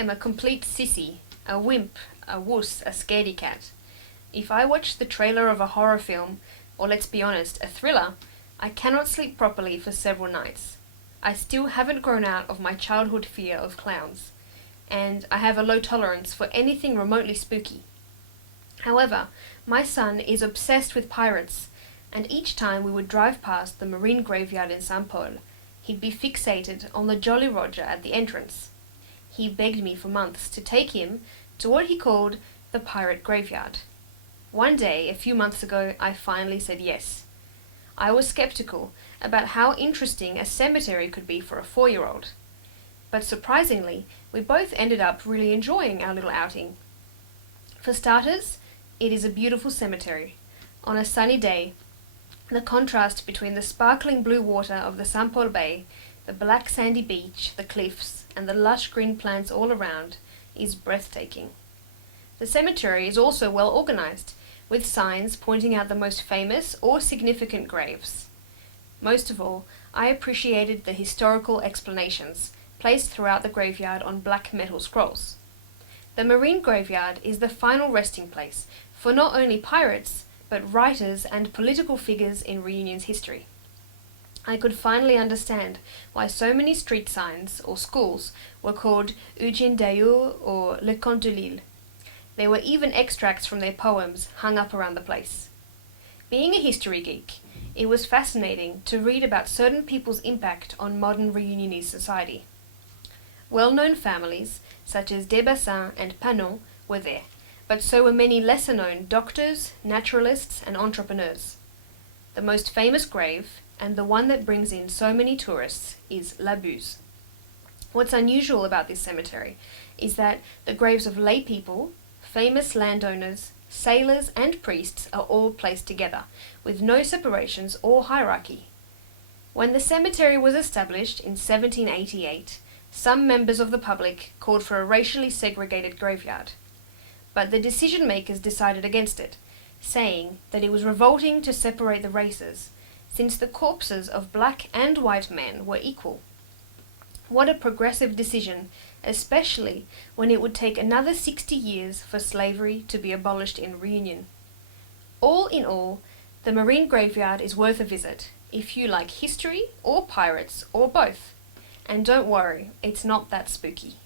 am a complete sissy, a wimp, a wuss, a scaredy cat. If I watch the trailer of a horror film, or let's be honest, a thriller, I cannot sleep properly for several nights. I still haven't grown out of my childhood fear of clowns, and I have a low tolerance for anything remotely spooky. However, my son is obsessed with pirates, and each time we would drive past the marine graveyard in St. Paul, he'd be fixated on the Jolly Roger at the entrance. He begged me for months to take him to what he called the pirate graveyard. One day, a few months ago, I finally said yes. I was skeptical about how interesting a cemetery could be for a 4-year-old. But surprisingly, we both ended up really enjoying our little outing. For starters, it is a beautiful cemetery. On a sunny day, the contrast between the sparkling blue water of the St. Paul Bay, the black sandy beach, the cliffs, and the lush green plants all around is breathtaking. The cemetery is also well organized, with signs pointing out the most famous or significant graves. Most of all, I appreciated the historical explanations placed throughout the graveyard on black metal scrolls. The marine graveyard is the final resting place for not only pirates, but writers and political figures in Réunion's history. I could finally understand why so many street signs or schools were called Eugène Daillot or Le Comte de Lille. There were even extracts from their poems hung up around the place. Being a history geek, it was fascinating to read about certain people's impact on modern Réunionnese society. Well-known families, such as Desbassins and Panon, were there, but so were many lesser-known doctors, naturalists, and entrepreneurs. The most famous grave, and the one that brings in so many tourists, is La Buse. What's unusual about this cemetery is that the graves of lay people, famous landowners, sailors, and priests are all placed together, with no separations or hierarchy. When the cemetery was established in 1788, some members of the public called for a racially segregated graveyard. But the decision-makers decided against it, saying that it was revolting to separate the races, since the corpses of black and white men were equal. What a progressive decision, especially when it would take another 60 years for slavery to be abolished in Réunion. All in all, the marine graveyard is worth a visit, if you like history or pirates or both. And don't worry, it's not that spooky.